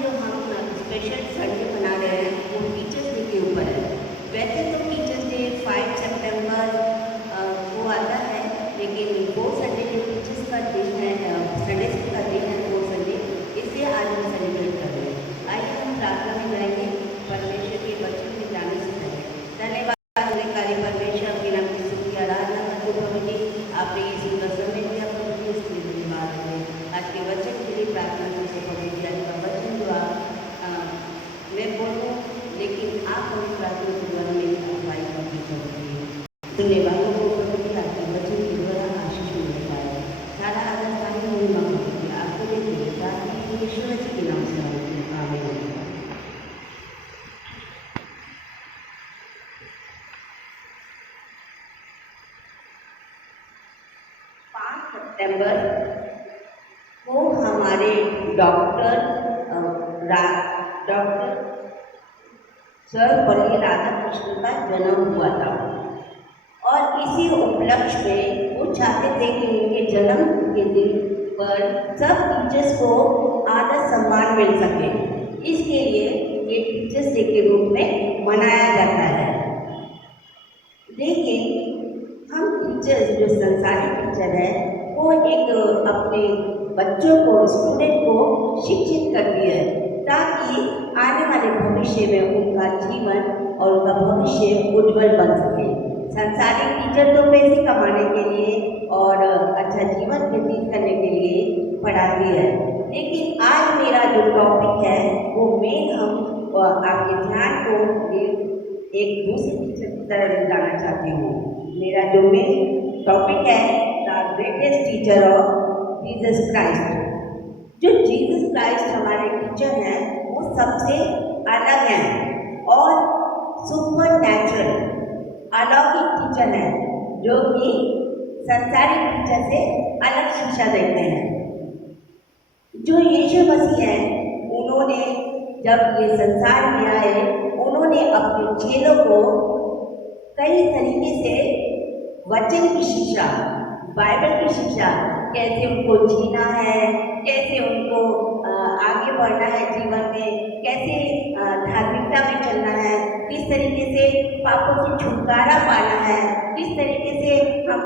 जो हम special Sunday मना रहे हैं वो टीचर्स डे के ऊपर है। वैसे तो टीचर्स डे 5 सितंबर को आता है, लेकिन वो संडे जो टीचर्स का दिन है, संडे का दिन है वो संडे, इसलिए आज हम सेलिब्रेट कर रहे हैं। आइए हम प्रार्थना में जाएंगे परमेश्वर के वचन में जाने से पहले। धन्यवाद कार्य परमेश्वर, आपके नाम की स्तुति आराधना करते प्रभु जी। आपने ये सुंदर समय दिया प्रभु जी, उसके लिए धन्यवाद है। आज के वचन के लिए प्रार्थना करते प्रभु जी। आज का वचन जो मैं बोलूँ, लेकिन आप हमें प्रार्थना के द्वारा मेरी अगुवाई करनी चाहिए। सुनने वालों को प्रभु जी आपके वचन के द्वारा आशीष मिल पाए। सारा आदर सारी महिमा प्रभु जी आपको देते हैं, ताकि यीशु मसीह के नाम से आमीन। 5 सितंबर को हमारे डॉक्टर सर्वपल्ली राधाकृष्ण का जन्म हुआ था, और इसी उपलक्ष्य में वो चाहते थे कि उनके जन्म के दिन पर सब टीचर्स को आदर सम्मान मिल सके। इसके लिए ये टीचर्स डे के रूप में मनाया जाता है। लेकिन हम टीचर्स जो संसारिक टीचर है वो एक अपने बच्चों को, स्टूडेंट को शिक्षित करती है, ताकि आने वाले भविष्य में उनका जीवन और उनका भविष्य उज्जवल बन सके। संसारिक टीचर तो पैसे कमाने के लिए और अच्छा जीवन व्यतीत करने के लिए पढ़ाती है, लेकिन आज मेरा जो टॉपिक है वो मेन हम आपके ध्यान को एक दूसरे टीचर की तरह ले जाना चाहती हूँ। मेरा जो मेन टॉपिक है the greatest teacher of Jesus Christ. जो जीसस क्राइस्ट हमारे टीचर हैं वो सबसे अलग हैं और सुपर नेचुरल अलौकिक टीचर हैं, जो कि संसारिक टीचर से अलग शिक्षा देते हैं। जो यीशु मसीह हैं, उन्होंने जब ये संसार में आए, उन्होंने अपने चेलों को कई तरीके से वचन की शिक्षा, बाइबल की शिक्षा, कैसे उनको जीना है, कैसे उनको आगे बढ़ना है जीवन में, कैसे धार्मिकता में चलना है, किस तरीके से पापों से छुटकारा पाना है, किस तरीके से हम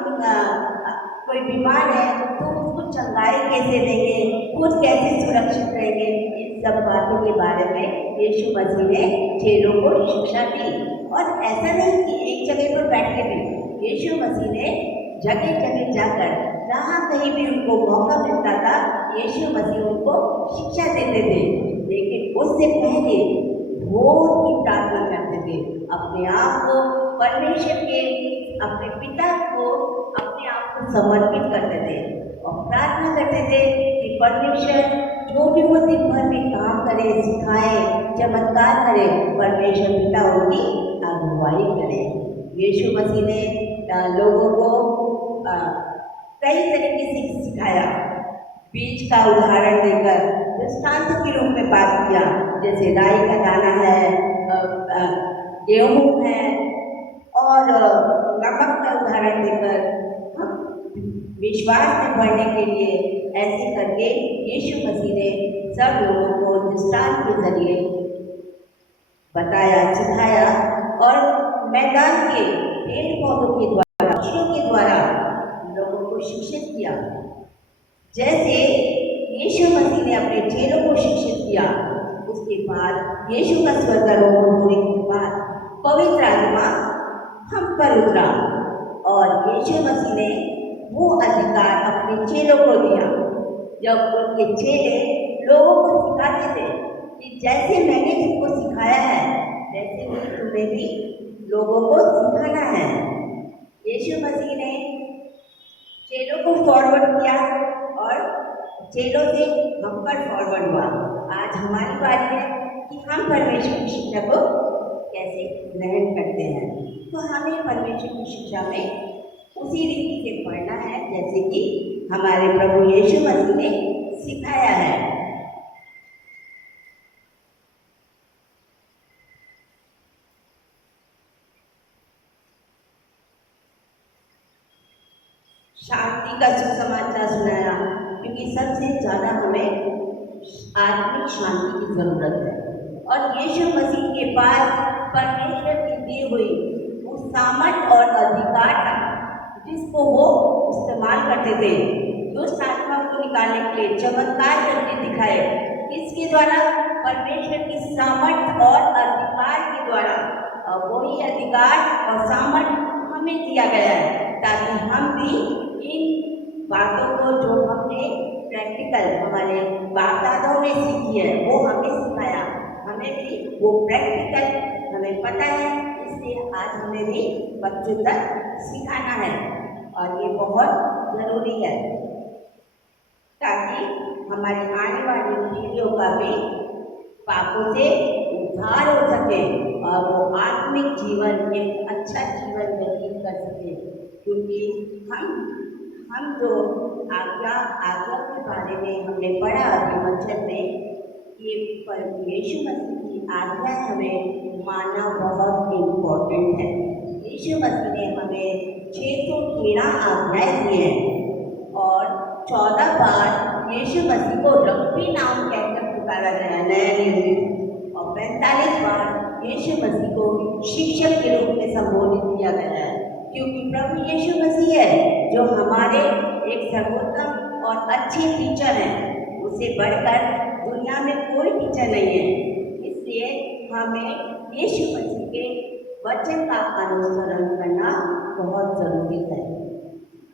कोई बीमार है तो उसको चंगाई कैसे देंगे, खुद कैसे सुरक्षित रहेंगे, इन सब बातों के बारे में यीशु मसीह ने चेलों को शिक्षा दी। और ऐसा नहीं कि एक जगह पर बैठ के भी, यीशु मसीह ने जगह जगह जाकर, जहाँ कहीं भी उनको मौका मिलता था, यीशु मसीह उनको शिक्षा देते थे। लेकिन उससे पहले बहुत ही प्रार्थना करते थे, अपने आप को परमेश्वर के, अपने पिता को अपने आप को समर्पित करते थे और प्रार्थना करते थे कि परमेश्वर जो भी वो दिन भर में काम करे, सिखाए, चमत्कार करे, परमेश्वर पिता उनकी अगुवाई करे। यीशु मसीह ने लोगों को कई तरीके से सिखाया, बीज का उदाहरण देकर दृष्टांत के रूप में बात किया, जैसे राई का दाना है, गेहूँ है, और नमक का उदाहरण देकर हम विश्वास में बढ़ने के लिए ऐसे करके यीशु मसीह ने सब लोगों को दृष्टांत के जरिए बताया, सिखाया, और मैदान के पेड़ पौधों के द्वारा, पक्षियों के द्वारा लोगों को शिक्षित किया। जैसे यीशु मसीह ने अपने चेलों को शिक्षित किया, उसके बाद यीशु का स्वर्गारोहण होने के बाद पवित्र आत्मा हम पर उतरा, और यीशु मसीह ने वो अधिकार अपने चेलों को दिया। जब उनके चेले लोगों को सिखाते थे कि जैसे मैंने तुमको सिखाया है, वैसे ही तुम्हें भी लोगों को सिखाना है। यीशु मसीह ने चेलों को फॉरवर्ड किया और चेलों से हम पर फॉरवर्ड हुआ। आज हमारी बारी है कि हम परमेश्वर की शिक्षा को कैसे ग्रहण करते हैं। तो हमें परमेश्वर की शिक्षा में उसी रीति से पढ़ना है जैसे कि हमारे प्रभु यीशु मसीह ने सिखाया है। शांति का सुसमाचार सुनाया, क्योंकि सबसे ज़्यादा हमें आत्मिक शांति की जरूरत है। और यीशु मसीह के पास परमेश्वर की दी हुई उस सामर्थ और अधिकार था जिसको वो इस्तेमाल करते थे दुष्ट आत्मा को निकालने के लिए, चमत्कार करके दिखाए। इसके द्वारा परमेश्वर की सामर्थ और अधिकार के द्वारा वही अधिकार और सामर्थ हमें दिया गया है ताकि हम भी इन बातों को जो हमने प्रैक्टिकल हमारे बाप दादाओं ने सीखी है वो हमें सिखाया, हमें भी वो प्रैक्टिकल हमें पता है, इसलिए आज हमें भी बच्चों तक सिखाना है और ये बहुत ज़रूरी है ताकि हमारी आने वाली पीढ़ियों का भी पापों से उद्धार हो सके और वो आत्मिक जीवन एक अच्छा जीवन व्यतीत कर सके। क्योंकि हम जो आज्ञा के बारे में हमने पढ़ा अभी वचन में, ये यीशु मसीह की आज्ञा हमें मानना बहुत इम्पोर्टेंट है। यीशु मसीह ने हमें 613 आज्ञाएं दी हैं और 14 बार यीशु मसीह को रब्बी नाम कहकर पुकारा गया नया नियम में और 45 बार यीशु मसीह को शिक्षक के रूप में संबोधित किया गया है। क्योंकि प्रभु यीशु मसीह है जो हमारे एक सर्वोत्तम और अच्छे टीचर हैं, उससे बढ़कर दुनिया में कोई टीचर नहीं है। इसलिए हमें यीशु मसीह के वचन का अनुसरण करना बहुत ज़रूरी है।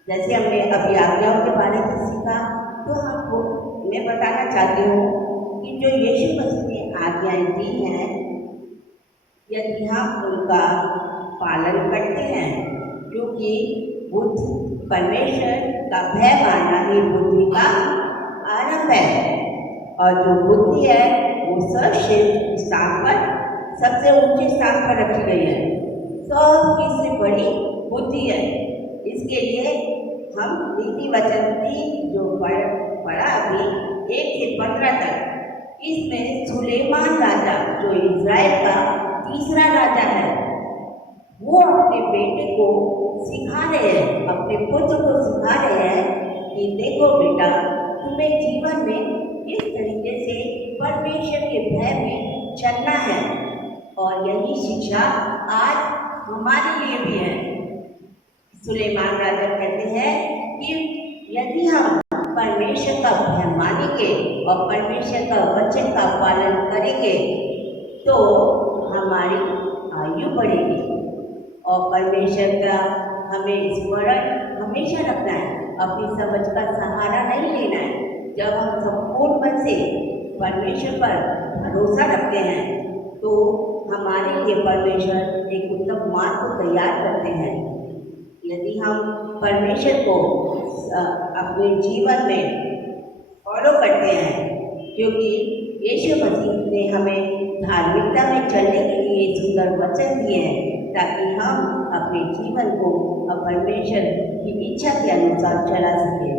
जैसे हमने अभी आज्ञाओं के बारे में सीखा, तो हमको मैं बताना चाहती हूँ कि जो यीशु मसीह ने आज्ञाएं दी हैं, यदि हम उनका पालन करते हैं, क्योंकि बुद्धि परमेश्वर का भय मानना ही बुद्धि का आरंभ है और जो बुद्धि है वो सर्वश्रेष्ठ स्थान पर, सबसे ऊंचे स्थान पर रखी गई है, सबसे बड़ी बुद्धि है। इसके लिए हम नीति वचन की जो पढ़ा अभी 1 से 15 तक, इसमें सुलेमान राजा जो इज़राइल का तीसरा राजा है, वो अपने बेटे को सिखा रहे हैं, अपने पुत्र को सिखा रहे हैं कि देखो बेटा, तुम्हें जीवन में किस तरीके से परमेश्वर के भय में चलना है। और यही शिक्षा आज हमारे लिए भी है। सुलेमान राजा कहते हैं कि यदि हम परमेश्वर का भय मानेंगे और परमेश्वर का वचन का पालन करेंगे तो हमारी आयु बढ़ेगी और परमेश्वर का हमें स्मरण हमेशा रखना है, अपनी समझ का सहारा नहीं लेना है। जब हम संपूर्ण मन से परमेश्वर पर भरोसा रखते हैं तो हमारे लिए परमेश्वर एक उत्तम मार्ग को तैयार करते हैं। यदि हम परमेश्वर को अपने जीवन में फॉलो करते हैं, क्योंकि यीशु मसीह ने हमें धार्मिकता में चलने के लिए सुंदर वचन दिए हैं ताकि हम अपने जीवन को परमेश्वर की इच्छा के अनुसार चला सकें।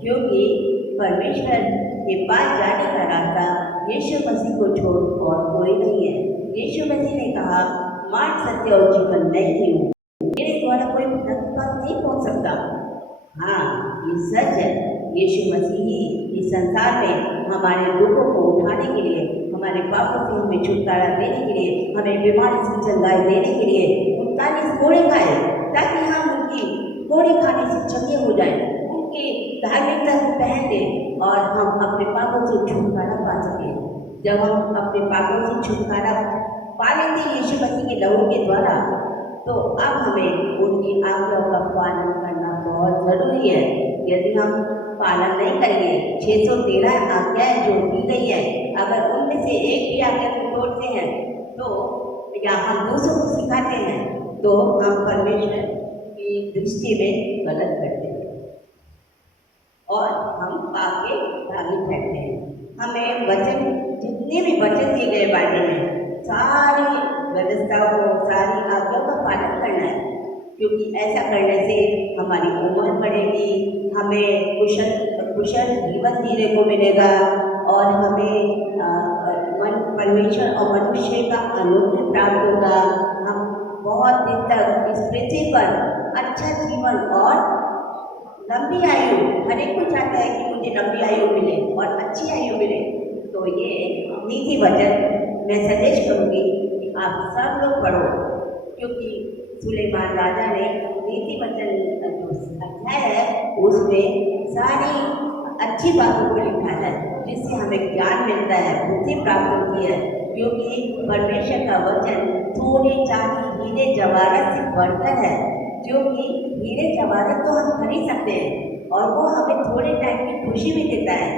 क्योंकि परमेश्वर के पास जाने का रास्ता यीशु मसीह को छोड़ और कोई नहीं है। यीशु मसीह ने कहा, मार्ग, सत्य और जीवन नहीं हूँ, मेरे द्वारा कोई पिता के पास नहीं पहुँच सकता। हाँ, ये सच है। यीशु मसीह ही इस संसार में हमारे दुखों को उठाने के लिए, हमारे पापों से हमें छुटकारा देने के लिए, हमें बीमारी से चंगाई देने के लिए 39 कोड़े खाए ताकि हम उनकी कोड़े खाने से चंगे हो जाएं, उनकी धार्मिकता को पहन लें और हम अपने पापों से छुटकारा पा सकें। जब हम अपने पापों से छुटकारा पा लेते हैं यीशु मसीह के लहू के द्वारा, तो अब हमें उनकी आज्ञाओं का पालन करना बहुत ज़रूरी है। यदि हम पालन नहीं करेंगे, 613 आज्ञाएं जो दी गई है, अगर उनमें से एक भी आज्ञा को तोड़ते हैं तो या हम दूसरों को सिखाते हैं तो हम परमेश्वर की दृष्टि में गलत करते हैं और हम पाप के भागी ठहरते हैं। हमें वचन, जितने भी वचन दिए गए बाइबल में, सारी व्यवस्थाओं, सारी आज्ञाओं का पालन करना है, क्योंकि ऐसा करने से हमारी उम्र बढ़ेगी, हमें कुशल जीवन जीने को मिलेगा और हमें परमेश्वर और मनुष्य का अनुग्रह प्राप्त होगा। हम बहुत दिन तक इस पृथ्वी पर अच्छा जीवन और लंबी आयु, हर एक को चाहता है कि मुझे लंबी आयु मिले और अच्छी आयु मिले, तो तो ये नीति वचन मैं सजेस्ट करूँगी कि आप सब लोग पढ़ो, क्योंकि सुलेमान राजा ने नीति वचन जो अध्याय है उसमें सारी अच्छी बातों को लिखा है, जिससे हमें ज्ञान मिलता है, बुद्धि प्राप्त होती है। क्योंकि परमेश्वर का वचन सोने चांदी हीरे जवाहरात से बढ़कर है, क्योंकि हीरे जवाहरात तो हम खरीद सकते हैं और वो हमें थोड़े टाइम की खुशी भी देता है,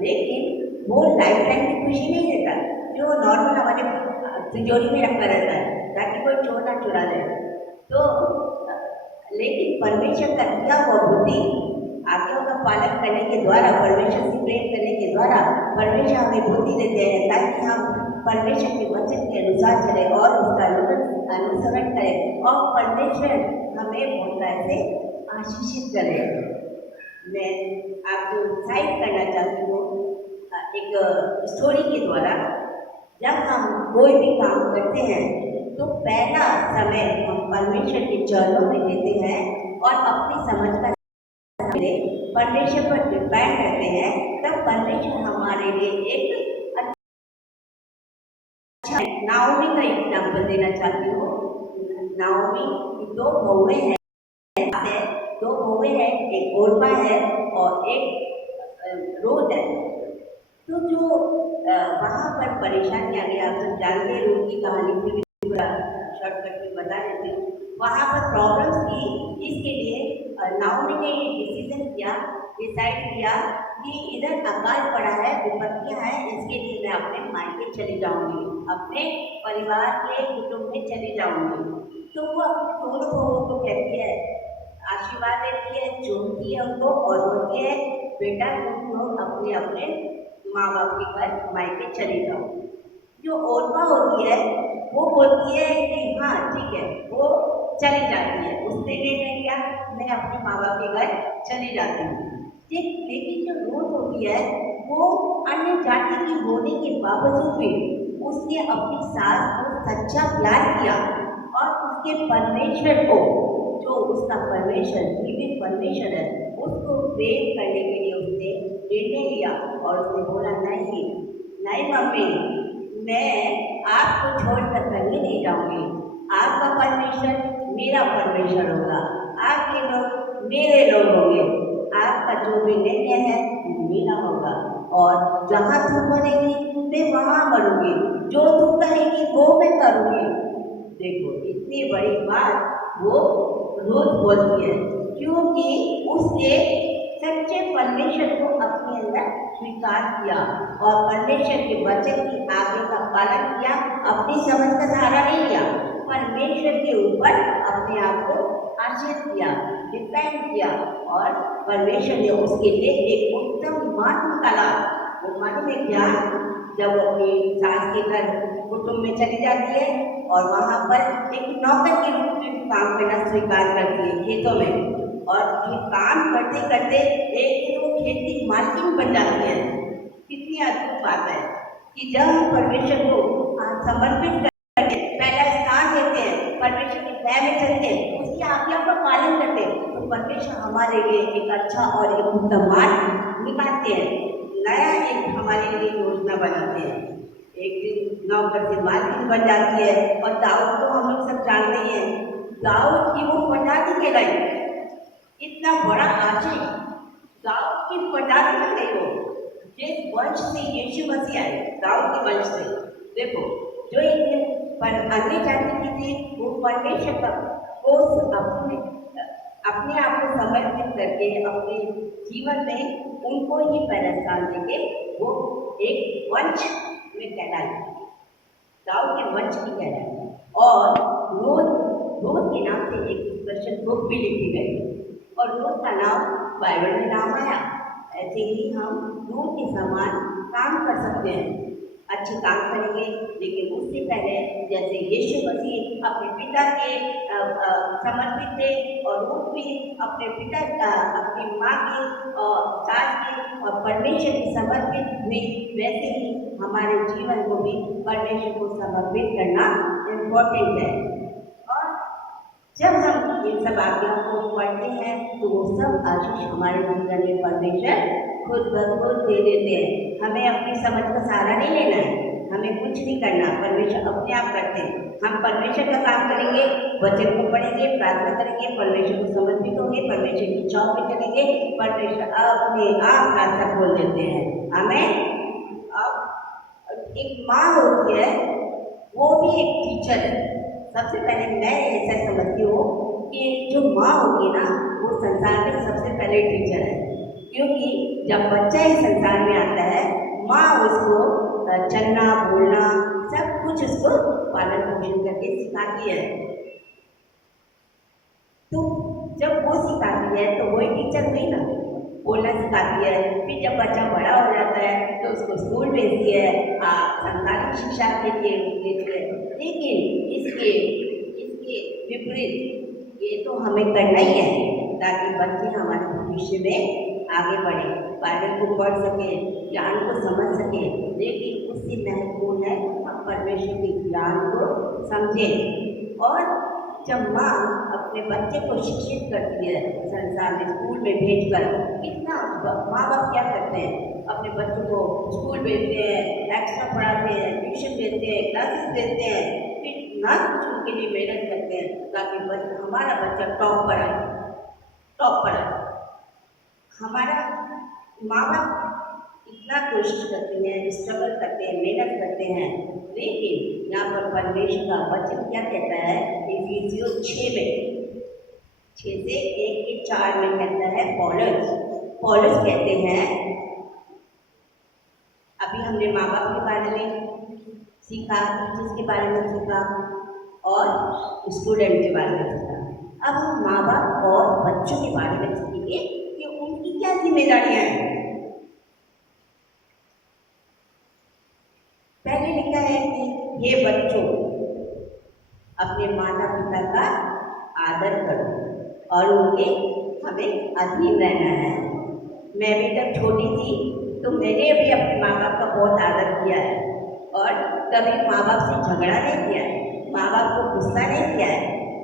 लेकिन वो लाइफ टाइम की खुशी नहीं देता, जो नॉर्मल हमारे तिजोरी में रखा रहता है ताकि कोई चोर ना चुरा ले। तो लेकिन परमेश्वर का दिया हुआ बुद्धि, आज्ञाओं का पालन करने के द्वारा, परमेश्वर से प्रेम करने के द्वारा परमेश्वर हमें बुद्धि देते हैं ताकि हम परमेश्वर के वचन के अनुसार चले और उसका अनुसरण करें और परमेश्वर हमें बहुत ऐसे आशीषित करें। मैं आपको साइड करना चाहती हूँ एक स्टोरी के द्वारा। जब हम कोई भी काम करते हैं तो पहला समय हम परमेश्वर के चरणों में देते हैं और अपनी समझ का परमेश्वर पर डिपेंड करते हैं, तब परमेश्वर हमारे लिए एक अच्छा। नाओमी का एग्जाम्पल देना चाहती हूँ। नाओमी की दो बहुएं हैं, दो बहुएं हैं, एक ओर्पा है और एक रूथ है। तो जो वहाँ पर परेशानी आ गई, आप सब जानते हैं, रूथ की कहानी भी शॉर्टकट में बता देती हूँ। वहाँ पर प्रॉब्लम्स थी, इसके लिए नाओमी ने ये डिसाइड किया कि इधर अकाल पड़ा है, विपत्तियाँ हैं, इसके लिए मैं अपने मायके चली जाऊँगी, अपने परिवार के कुटुंब में चली जाऊँगी। तो वो अपने दोनों बहुओं को कहती है, आशीर्वाद देती है, चूमती है उनको और बोलती है, बेटा तुम लोग अपने अपने माँ बाप के घर मायके चले जाओ। जो ओर्पा होती है वो बोलती है कि हाँ ठीक है, वो चली जाती है, उसने निर्णय लिया मैं अपने माँ बाप के घर चली जाती हूँ। लेकिन जो रूथ होती है वो अन्य जाति की होने के बावजूद भी उसने अपनी सास को सच्चा प्यार किया और उसके परमेश्वर को, जो उसका परमेश्वर जीवित परमेश्वर है, उसको प्रेम करने के लिए उसने निर्णय लिया और उसने बोला नहीं नहीं मम्मी, मैं आपको छोड़कर कहीं नहीं जाऊंगी, आपका परमेश्वर मेरा परमेश्वर होगा, आपके लोग मेरे लोग होंगे, आपका जो भी निर्णय है वो मेरा होगा और जहाँ तुम मरेगी मैं वहाँ मरूंगी, जो तुम कहेगी वो मैं करूँगी। देखो इतनी बड़ी बात वो रूथ बोलती है, क्योंकि उसने सच्चे परमेश्वर को अपने अंदर स्वीकार किया और परमेश्वर के वचन की आज्ञा का पालन किया, अपनी समझ का सहारा नहीं लिया, परमेश्वर के ऊपर अपने आप को आश्रित किया, डिपेंड किया और परमेश्वर ने उसके लिए एक उत्तम मार्ग निकाला। वो मार्ग में क्या, जब वो अपनी सास के घर कुटुंब में चली जाती है और वहाँ पर एक नौकर के रूप में काम करना स्वीकार करती है खेतों में, और काम करते करते एक दिन वो खेत की मालकिन बन जाती है। कितनी अद्भुत बात है कि जब हम परमेश्वर को समर्पित करके पहला स्थान देते हैं, परमेश्वर के पैर में चलते हैं, उसकी आज्ञा का पालन करते हैं, तो परमेश्वर हमारे लिए एक अच्छा और एक उत्तम मार्ग निकालते हैं, नया एक हमारे लिए योजना बनाते हैं। एक दिन नौकर से मालकिन बन जाती है और दाऊद को हम लोग सब जानते हैं, दाऊद की वो पटाती कहलाई, इतना बड़ा आशिक, दाऊद की पटाती बन गई वो, जिस वंश से यीशु मसीह आए, दाऊद के वंश से। देखो जो इतने पर अन्य जाति की थी, वो परमेश्वर को अपने आप को समर्पित करके अपने जीवन में उनको ही पहला स्थान देके वो एक वंश में कहलाई, दाऊद के वंश की कहलाई। और रूथ के नाम से एक स्पेशल बुक भी लिखी गई और रूथ का नाम बाइबल में नाम आया। ऐसे ही हम रूथ के समान काम कर सकते हैं, अच्छे काम करेंगे, लेकिन उससे पहले जैसे यीशु मसीह अपने पिता के समर्पित थे और रूथ भी अपने पिता अपनी माँ की और सास की और परमेश्वर की समर्पित हुई, वैसे ही हमारे जीवन को भी परमेश्वर को समर्पित करना इम्पोर्टेंट है। और जब हम इन सब आज्ञाओं को पढ़ते हैं तो वो सब आशीष हमारे जीवन में परमेश्वर खुद ब खुद दे देते हैं। हमें अपनी समझ का सहारा नहीं लेना है, हमें कुछ नहीं करना, परमेश्वर अपने आप करते हैं। हम परमेश्वर का काम करेंगे, वचन को पढ़ेंगे, प्रार्थना करेंगे, परमेश्वर को समर्पित होंगे, परमेश्वर की इच्छाओं पे चलेंगे, परमेश्वर अपने आप रास्ता खोल देते हैं। हमें अब एक माँ होती है, वो भी एक टीचर है। सबसे पहले मैं ऐसा समझती हूँ कि जो माँ होगी ना, वो संसार में सबसे पहले टीचर है। क्योंकि जब बच्चा इस संसार में आता है, माँ उसको चलना बोलना सब कुछ उसको पालन पोषण करके सिखाती है। तो जब वो सिखाती है तो वही टीचर हुई ना, बोलना सिखाती है। फिर जब बच्चा बड़ा हो जाता है तो उसको स्कूल भेजती है, संसारिक शिक्षा के लिए देती है। लेकिन इसके इसके विपरीत ये तो हमें करना ही है ताकि बच्चे हमारे भविष्य में आगे बढ़े, बाइबल को पढ़ सके, ज्ञान को समझ सके। लेकिन उससे महत्वपूर्ण है हम परमेश्वर के ज्ञान को समझें। और जब माँ अपने बच्चे को शिक्षित करती है संसार में स्कूल में भेजकर, कितना माँ बाप क्या करते हैं, अपने बच्चों को स्कूल भेजते हैं, एक्स्ट्रा पढ़ाते हैं, ट्यूशन देते हैं, क्लासेस देते हैं, फिर ना कुछ उनके लिए मेहनत करते हैं ताकि हमारा बच्चा टॉप पर आए, टॉप पर आए। हमारा माँ बाप इतना कोशिश करते हैं, स्ट्रगल करते हैं, मेहनत करते हैं। लेकिन यहाँ पर परमेश्वर का वचन क्या कहता है, इफिसियों 6 से 1 के 4 में कहता है, पौलुस कहते हैं, अभी हमने माँ बाप के बारे में सीखा, टीचर्स के बारे में सीखा और स्टूडेंट के बारे में सीखा। अब हम माँ बाप और बच्चों के बारे में सीखेंगे कि उनकी क्या जिम्मेदारियां हैं। पहले लिखा है कि ये बच्चों अपने माता पिता का आदर करो और उनके हमें अधीन रहना है। मैं भी जब छोटी थी तो मैंने भी अपने माँ बाप का बहुत आदर किया है और कभी माँ बाप से झगड़ा नहीं किया है, माँ बाप को गुस्सा नहीं किया है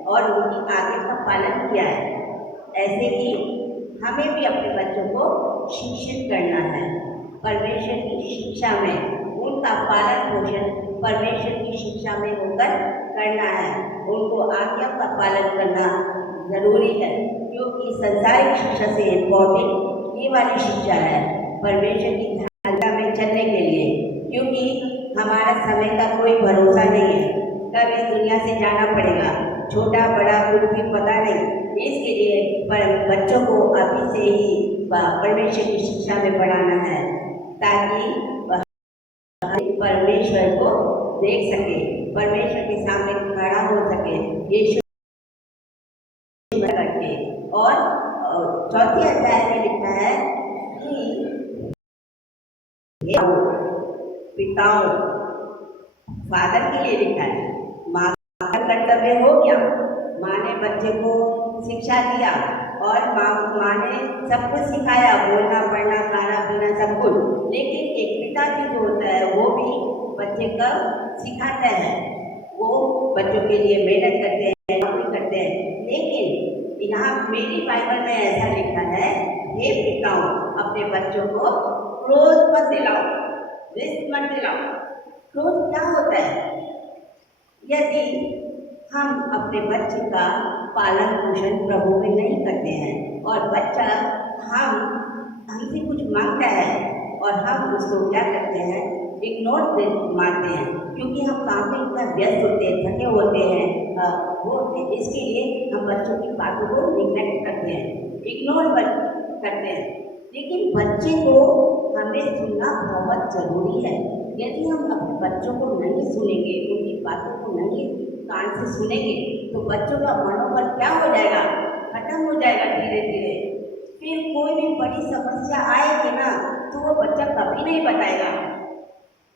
और उनकी आज्ञा का पालन किया है। ऐसे ही हमें भी अपने बच्चों को शिक्षित करना है, परमेश्वर की शिक्षा में उनका पालन पोषण परमेश्वर की शिक्षा में होकर करना है। उनको आज्ञा का पालन करना जरूरी है, क्योंकि संसारिक शिक्षा से इम्पोर्टेंट ये वाली शिक्षा है परमेश्वर की धारणा में चलने के लिए। क्योंकि हमारा समय का कोई भरोसा नहीं है, कब इस दुनिया से जाना पड़ेगा, छोटा बड़ा कुछ भी पता नहीं। इसके लिए बच्चों को अभी से ही परमेश्वर की शिक्षा में बढ़ाना है ताकि परमेश्वर को देख सके, परमेश्वर के सामने खड़ा हो सके, यीशु करके। और चौथे अध्याय में लिखा है कि पिताओं, फादर के लिए लिखा है, माँ का कर्तव्य हो गया, माँ ने बच्चे को शिक्षा दिया और माँ ने सब कुछ सिखाया, बोलना पढ़ना खाना पीना सब कुछ। लेकिन एक पिता भी जो होता है वो भी बच्चे का सिखाता है, वो बच्चों के लिए मेहनत करते हैं, नौकरी करते हैं। लेकिन यहाँ मेरी बाइबल में ऐसा लिखा है, हे पिताओं अपने बच्चों को क्रोध मत दिलाओ, रिश्त मत दिलाओ। क्रोध क्या होता है? यदि हम अपने बच्चे का पालन पोषण प्रभु में नहीं करते हैं और बच्चा हमसे कुछ मांगता है और हम उसको क्या करते हैं, इग्नोर मारते हैं, क्योंकि हम काम में इतना व्यस्त होते हैं, थके होते हैं, वो इसके लिए हम बच्चों की बातों को निग्लेक्ट करते हैं, इग्नोर करते हैं। लेकिन बच्चे को हमें सुनना बहुत ज़रूरी है। यदि हम अपने बच्चों को नहीं सुनेंगे, उनकी बातों को नहीं कान से सुनेंगे, तो बच्चों का मनोबल क्या हो जाएगा, खत्म हो जाएगा धीरे धीरे। फिर कोई भी बड़ी समस्या आएगी ना तो वो बच्चा कभी नहीं बताएगा।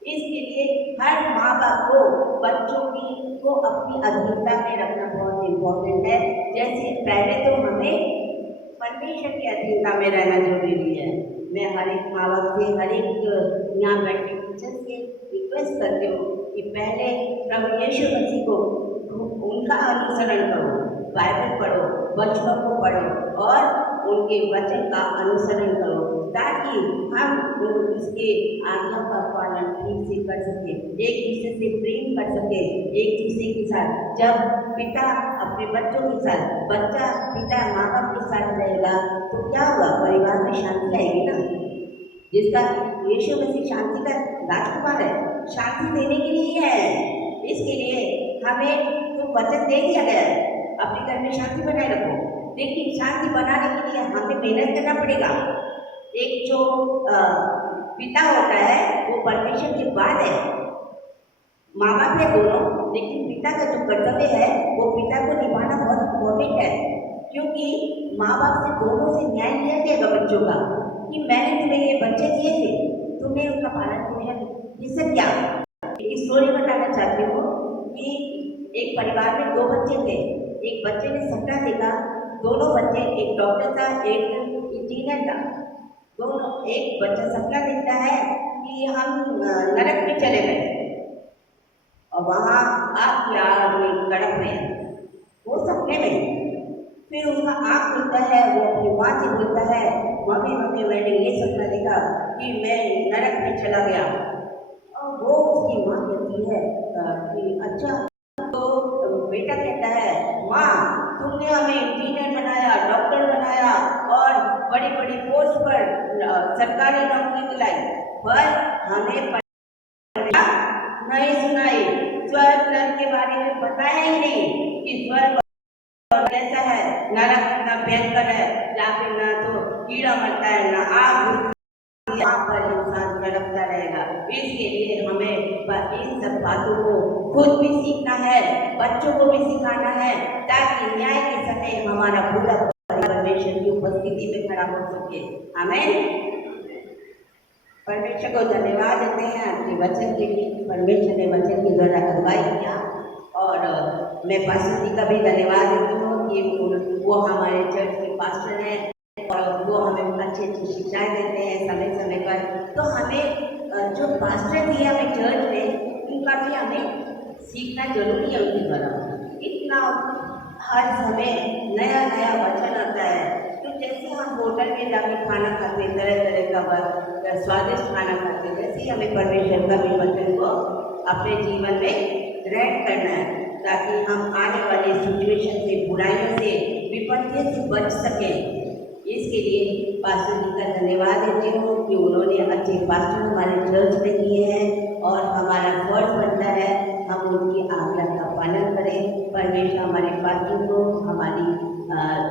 इसके लिए हर माँ बाप को बच्चों को अपनी अधीनता में रखना बहुत इम्पोर्टेंट है। जैसे पहले तो हमें परमेश्वर की अधीनता में रहना जरूरी है। मैं हर एक माँ बाप से, हर एक यहाँ बैठे टीचर से रिक्वेस्ट करती हूँ कि पहले प्रभु यीशु मसीह को उनका अनुसरण करो, बाइबल पढ़ो, वचनों को पढ़ो और उनके वचन का अनुसरण करो, ताकि हम इसके आज्ञा का पालन ठीक से कर सके, एक दूसरे से प्रेम कर सके, एक दूसरे के साथ। जब पिता अपने बच्चों के साथ, बच्चा पिता माँ बाप के साथ रहेगा तो क्या होगा, परिवार में शांति आएगी ना। जिसका यीशु मसीह शांति का राजकुमार है, शांति देने के लिए है। इसके लिए हमें तो वचन दे दिया गया है, अपने घर में शांति बनाए रखो। लेकिन शांति बनाने के लिए हमें मेहनत करना पड़ेगा। एक जो पिता होता है वो परमेश्वर के बाद है, माँ बाप है दोनों, लेकिन पिता का जो कर्तव्य है वो पिता को निभाना बहुत इम्पोर्टेंट है। क्योंकि माँ बाप से दोनों से न्याय लिया जाएगा बच्चों का, कि मैंने तुम्हें ये बच्चे दिए थे, तुमने उनका पालन किया, ये सब क्या। एक स्टोरी बताना चाहती हूँ कि एक परिवार में 2 बच्चे थे। एक बच्चे ने सपना देखा, दोनों बच्चे, एक डॉक्टर था एक इंजीनियर था। दोनों, एक बच्चा सपना देखता है कि हम नरक में चले गए और वहाँ आग की आग में कड़क में, वो सपने में। फिर उसका आँख खुलता है, वो अपनी माँ से बोलता है, मम्मी मम्मी मैंने ये सपना देखा कि मैं नरक में चला गया। और वो उसकी माँ कहती है कि अच्छा। तो बेटा कहता है, माँ तुमने हमें इंजीनियर बनाया, डॉक्टर बनाया और बड़ी बड़ी पोस्ट पर सरकारी नौकरी दिलाई, पर हमें नहीं सुनाई, स्वर्ग नरक के बारे में बताया ही नहीं कि स्वर्ग कैसा है, नरक कितना भयंकर है, जहाँ पे ना तो कीड़ा मरता है ना आग, वहाँ पर इंसान तड़पता रहेगा। इसके लिए हमें इन सब बातों को खुद भी सीखना है, बच्चों को भी सिखाना है, ताकि न्याय के समय हमारा पूरा परमेश्वर की उपस्थिति में खड़ा हो सके। आमीन। परमेश्वर को धन्यवाद देते हैं आपके वचन के लिए। परमेश्वर ने वचन के द्वारा अगुवाई किया, और मैं पास्टर जी का भी धन्यवाद देती हूँ कि वो हमारे चर्च के पास्टर हैं और वो हमें अच्छी अच्छी शिक्षाएँ देते हैं समय समय पर। तो हमें जो पास्टर दिए हमें चर्च में, उनका भी हमें सीखना जरूरी है उनके द्वारा। इतना हर समय नया नया वचन आता है। तो जैसे हम होटल में जाके खाना खाते, तरह तरह का स्वादिष्ट खाना खाते, वैसे ही हमें परमेश्वर का भी वचन को अपने जीवन में ग्रहण करना है, ताकि हम आने वाले सिचुएशन से, बुराइयों से, विपत्तियों से बच सकें। इसके लिए पास्टर जी का धन्यवाद देती हूँ कि उन्होंने अच्छे पास्टर हमारे चर्च में दिए हैं, और हमारा फर्ज बनता है हम उनकी आज्ञा का पालन करें। परमेश्वर हमारे पास्टर को, हमारी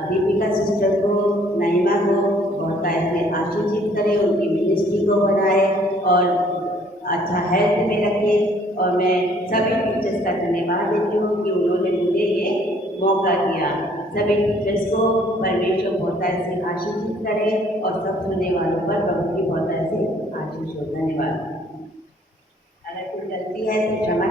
दीपिका सिस्टर को, नईमा को बहुत ऐसे आशीषित करें, उनकी मिनिस्ट्री को बढ़ाए और अच्छा हेल्थ में रखे। और मैं सभी टीचर्स का धन्यवाद देती हूँ कि उन्होंने मुझे ये मौका दिया। सभी टीचर्स को परमेश्वर बहुत ऐसे आशीषित करे और सब सुनने वालों पर प्रभु की बहुत ऐसे आशीष हो। धन्यवाद। अगर कुछ गलती है तो क्षमा